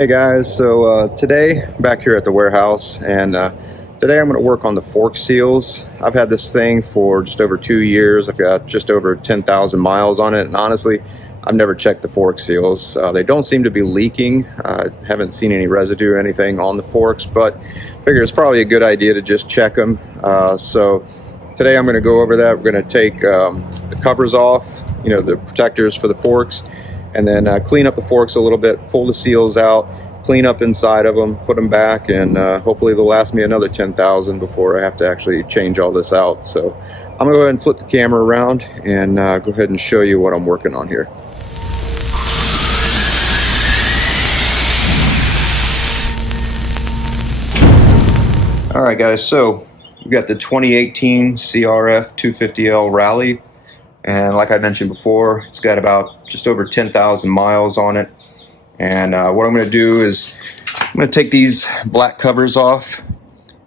Hey guys, so today back here at the warehouse, and today I'm going to work on the fork seals. I've had this thing for just over 2 years. I've got just over 10,000 miles on it, and honestly I've never checked the fork seals. They don't seem to be leaking. I haven't seen any residue or anything on the forks, but I figure it's probably a good idea to just check them. So today I'm going to go over that. We're going to take the covers off, the protectors for the forks, and then clean up the forks a little bit, pull the seals out, clean up inside of them, put them back, and hopefully they'll last me another 10,000 before I have to actually change all this out. So I'm gonna go ahead and flip the camera around and go ahead and show you what I'm working on here. All right guys, so we've got the 2018 CRF 250L Rally. And like I mentioned before, it's got about just over 10,000 miles on it. And what I'm going to do is I'm going to take these black covers off.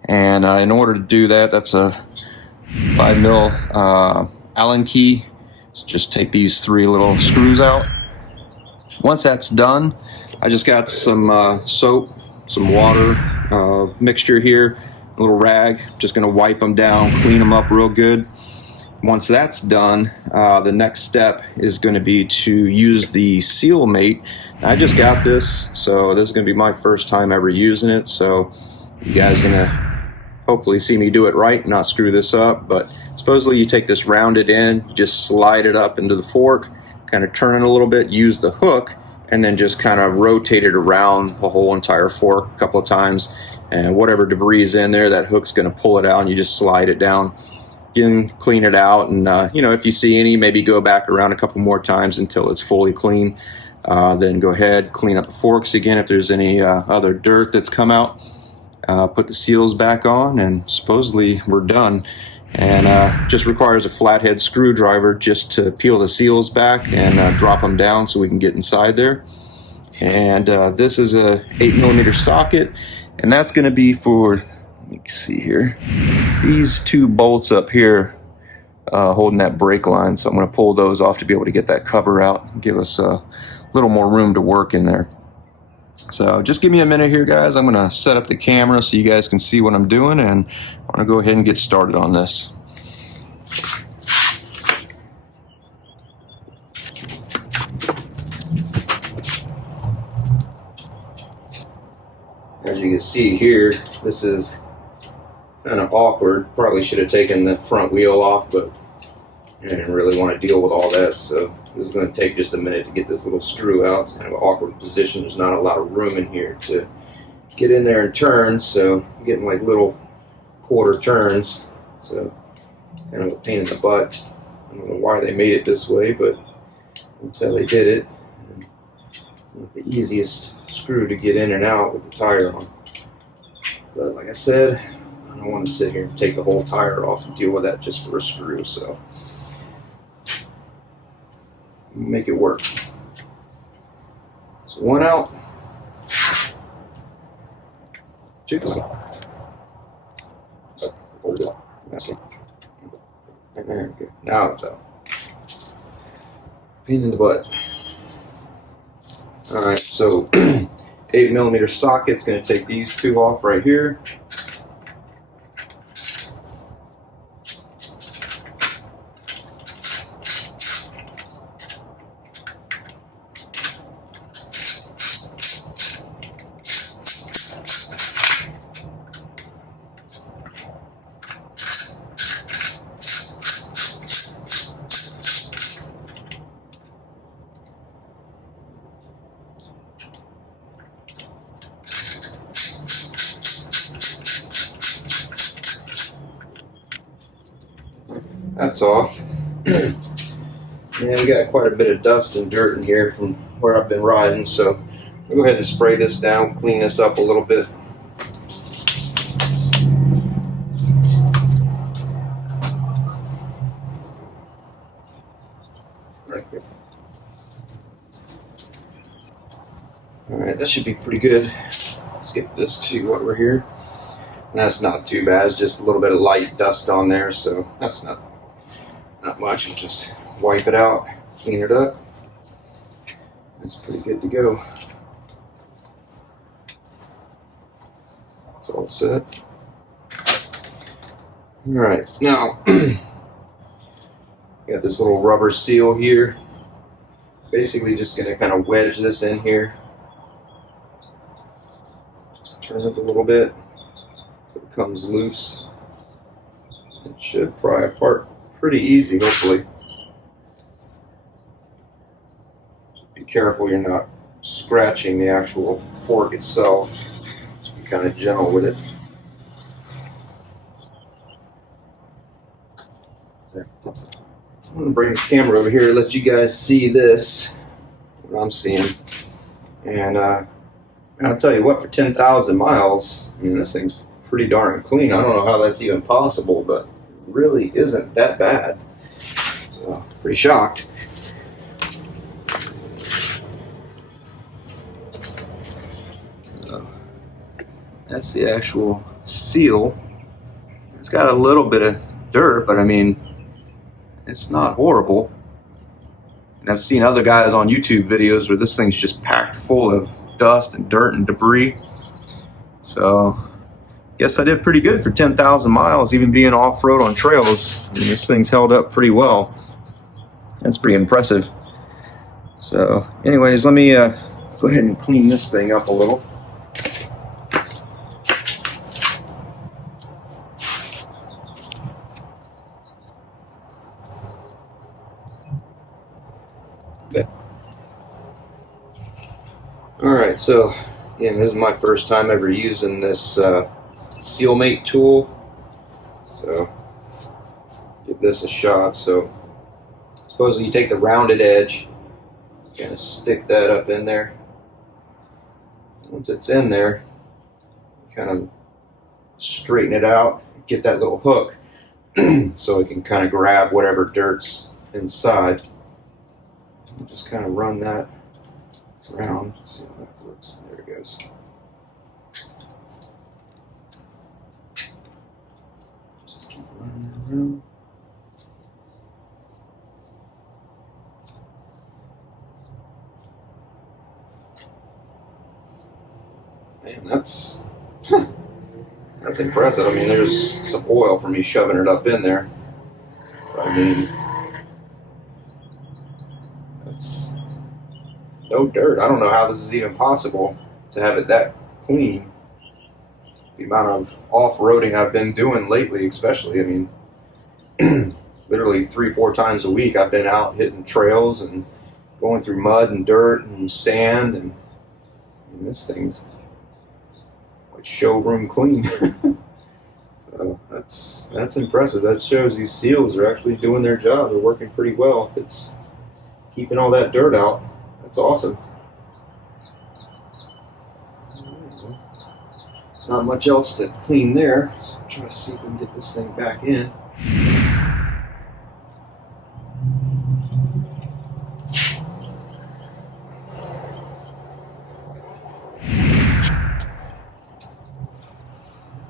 And in order to do that, that's a 5mm Allen key. So just take these 3 little screws out. Once that's done, I just got some soap, some water mixture here, a little rag. Just going to wipe them down, clean them up real good. Once that's done, the next step is going to be to use the seal mate. I just got this, so this is going to be my first time ever using it, so you guys are going to hopefully see me do it right and not screw this up. But supposedly you take this rounded end, you just slide it up into the fork, kind of turn it a little bit, use the hook, and then just kind of rotate it around the whole entire fork a couple of times, and whatever debris is in there, that hook's going to pull it out, and you just slide it down. You can clean it out, and if you see any, maybe go back around a couple more times until it's fully clean. Then go ahead, clean up the forks again if there's any other dirt that's come out. Put the seals back on, and supposedly we're done. And just requires a flathead screwdriver just to peel the seals back and drop them down so we can get inside there. And this is a 8mm socket, and that's going to be for, let me see here, these 2 bolts up here holding that brake line. So I'm going to pull those off to be able to get that cover out and give us a little more room to work in there. So just give me a minute here, guys. I'm going to set up the camera so you guys can see what I'm doing, and I'm going to go ahead and get started on this. As you can see here, this is kind of awkward. Probably should have taken the front wheel off, but I didn't really want to deal with all that, so this is going to take just a minute to get this little screw out. It's kind of an awkward position. There's not a lot of room in here to get in there and turn, so I'm getting like little quarter turns, so kind of a pain in the butt. I don't know why they made it this way, but that's how they did it. And it's not the easiest screw to get in and out with the tire on, but like I said, I don't want to sit here and take the whole tire off and deal with that just for a screw, so make it work. So 1 out, 2 hold it. Okay. Now it's out. Pain in the butt. Alright, so 8mm socket's going to take these 2 off right here. That's off. And we got quite a bit of dust and dirt in here from where I've been riding, so I'll go ahead and spray this down, clean this up a little bit. Alright, that should be pretty good. Skip this to what we're here. And that's not too bad, it's just a little bit of light dust on there, so that's not much. We'll just wipe it out, clean it up. That's pretty good to go. It's all set. All right, now got this little rubber seal here. Basically just going to kind of wedge this in here. Just turn it a little bit so it comes loose. It should pry apart pretty easy, hopefully. Just be careful you're not scratching the actual fork itself. Just be kind of gentle with it. There. I'm going to bring the camera over here to let you guys see this, what I'm seeing. And I'll tell you what, for 10,000 miles, I mean, this thing's pretty darn clean. I don't know how that's even possible, but it really isn't that bad. So, pretty shocked. So, that's the actual seal. It's got a little bit of dirt, but I mean, it's not horrible. And I've seen other guys on YouTube videos where this thing's just packed full of dust and dirt and debris. So, guess I did pretty good for 10,000 miles, even being off-road on trails. I mean, this thing's held up pretty well. That's pretty impressive. So, anyways, let me go ahead and clean this thing up a little. Alright, so again, this is my first time ever using this seal mate tool, so give this a shot. So supposedly you take the rounded edge, kind of stick that up in there. Once it's in there, kind of straighten it out, get that little hook so it can kind of grab whatever dirt's inside. And just kind of run that around, see how that works. There it goes. Just keep running that around. Man, that's impressive. I mean, there's some oil from me shoving it up in there. But I mean, that's no dirt. I don't know how this is even possible to have it that clean. The amount of off-roading I've been doing lately, especially, I mean, literally 3-4 times a week I've been out hitting trails and going through mud and dirt and sand, and this thing's like showroom clean. So that's impressive. That shows these seals are actually doing their job. They're working pretty well. If it's keeping all that dirt out, that's awesome. Not much else to clean there, so I'll try to see if we can get this thing back in.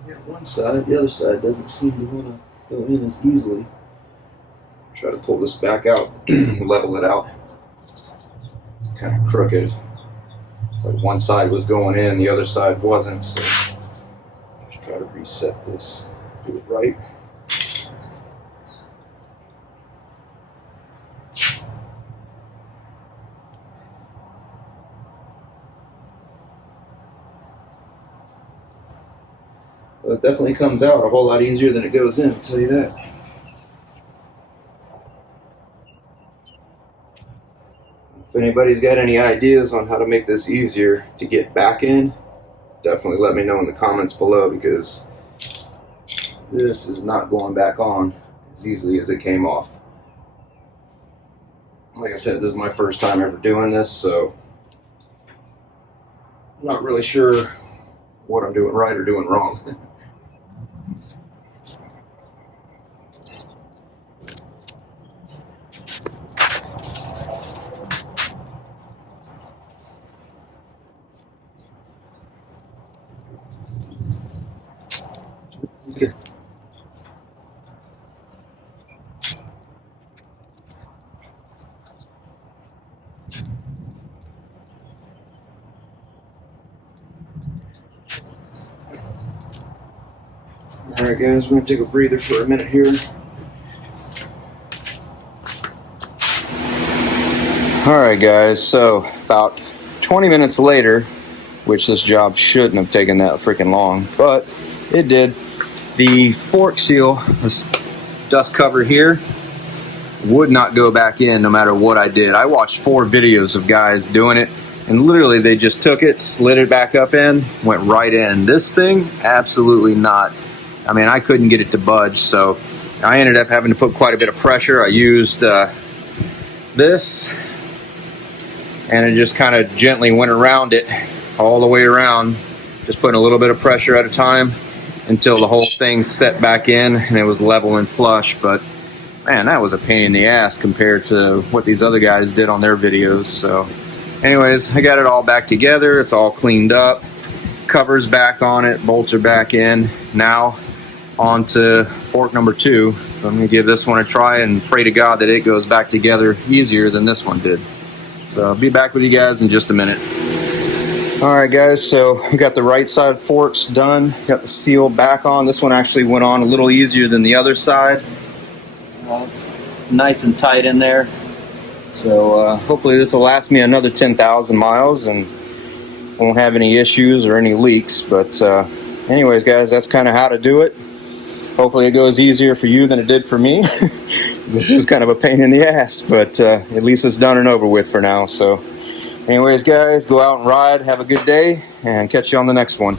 Got one side, the other side doesn't seem to want to go in as easily. Try to pull this back out, level it out. It's kind of crooked. It's like one side was going in, the other side wasn't, so just try to reset this, do it right. Well, it definitely comes out a whole lot easier than it goes in, I'll tell you that. If anybody's got any ideas on how to make this easier to get back in, definitely let me know in the comments below, because this is not going back on as easily as it came off. Like I said, this is my first time ever doing this, so I'm not really sure what I'm doing right or doing wrong. Okay. Alright guys, we're going to take a breather for a minute here. Alright guys, so about 20 minutes later, which this job shouldn't have taken that freaking long, but it did. The fork seal, this dust cover here, would not go back in no matter what I did. I watched 4 videos of guys doing it, and literally they just took it, slid it back up in, went right in. This thing, absolutely not. I mean, I couldn't get it to budge, so I ended up having to put quite a bit of pressure. I used this, and it just kind of gently went around it all the way around, just putting a little bit of pressure at a time until the whole thing set back in and it was level and flush. But man, that was a pain in the ass compared to what these other guys did on their videos. So anyways, I got it all back together. It's all cleaned up, covers back on it, bolts are back in. Now on to fork number 2. So I'm gonna give this one a try and pray to God that it goes back together easier than this one did. So I'll be back with you guys in just a minute. Alright guys, so we got the right side forks done, got the seal back on. This one actually went on a little easier than the other side. It's nice and tight in there. So hopefully this will last me another 10,000 miles and won't have any issues or any leaks. But anyways guys, that's kind of how to do it. Hopefully it goes easier for you than it did for me. This was kind of a pain in the ass, but at least it's done and over with for now. So anyways guys, go out and ride, have a good day, and catch you on the next one.